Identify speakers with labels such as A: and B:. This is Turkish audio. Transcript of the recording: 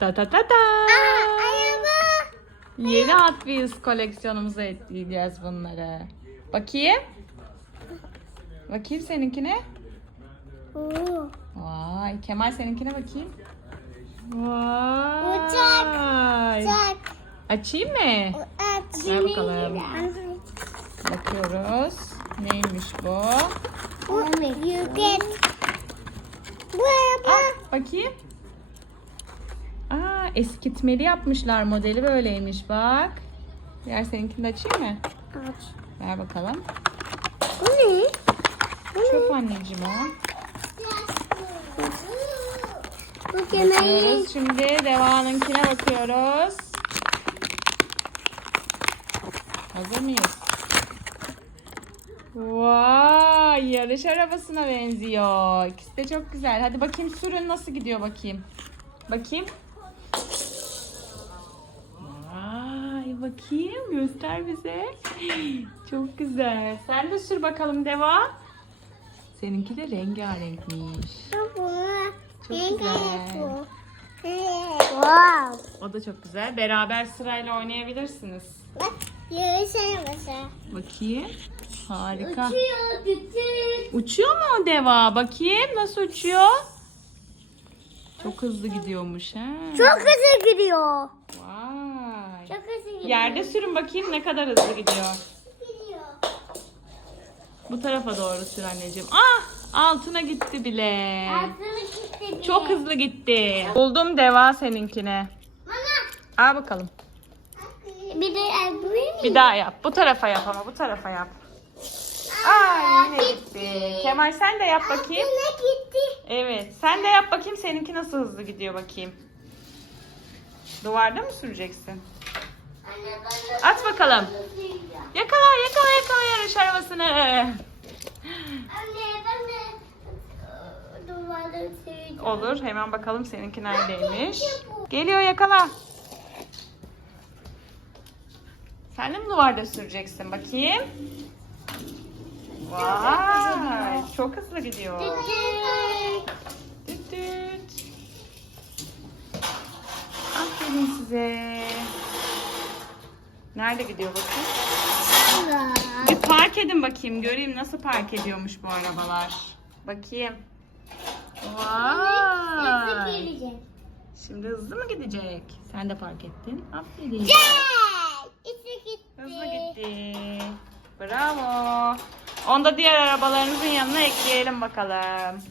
A: Ta ta ta ta.
B: Araba.
A: Yeni Hot Wheels koleksiyonumuza ekleyeceğiz bunları. Bakayım. Bakayım seninkine.
B: Oo.
A: Vay. Kemal seninkine bakayım. Vay.
B: Uçak. Çak.
A: Açayım mı?
B: Aç.
A: Ver bakalım. Bakıyoruz. Neymiş bu?
B: Bu yüket. Bu araba.
A: Aa, bakayım. Eskitmeli yapmışlar. Modeli böyleymiş bak. Diğer seninkini de açayım mı?
B: Aç.
A: Ver bakalım.
B: Bu ne?
A: Çöp anneciğim o.
B: Bu kemerli.
A: Bakıyoruz şimdi Deva'nınkine bakıyoruz. Hazır mıyız? Vay yarış arabasına benziyor. İkisi de çok güzel. Hadi bakayım sürün nasıl gidiyor bakayım. Bakayım. Vay bakayım göster bize. Çok güzel. Sen de sür bakalım Deva. Seninki de rengarenkmiş. Çok güzel.
B: Wow.
A: O da çok güzel. Beraber sırayla oynayabilirsiniz. Bakayım. Harika.
B: Uçuyor, uçuyor.
A: Uçuyor mu o deva? Bakayım nasıl uçuyor? Çok hızlı gidiyormuş ha.
B: Çok hızlı gidiyor.
A: Vay.
B: Çok hızlı gidiyor.
A: Yerde sürün bakayım ne kadar hızlı gidiyor.
B: gidiyor.
A: Bu tarafa doğru sür anneciğim. Ah altına gitti bile.
B: Aslında gitti bile.
A: Çok hızlı gitti. Buldum deva seninkine.
B: Bana.
A: Al bakalım.
B: Bir de
A: Bir daha yap. Bu tarafa yap ama bu tarafa yap. Aa yine gitti. Kemal sen de yap bakayım.
B: Yine gitti.
A: Evet. Sen de yap bakayım seninki nasıl hızlı gidiyor bakayım. Duvarda mı süreceksin? At bakalım. Yakala yakala yakala yarış arabasını.
B: Anne ben de.
A: Olur. Hemen bakalım seninki neredeymiş. Geliyor yakala. Sen de mi duvarda süreceksin bakayım? Vay, çok hızlı gidiyor. Düt. Aferin size. Nerede gidiyor bakayım? Bir park edin bakayım. Göreyim nasıl park ediyormuş bu arabalar. Bakayım. Vay. Şimdi hızlı mı gidecek? Sen de park ettin. Aferin. Hızlı gitti. Bravo. Onu da diğer arabalarınızın yanına ekleyelim bakalım.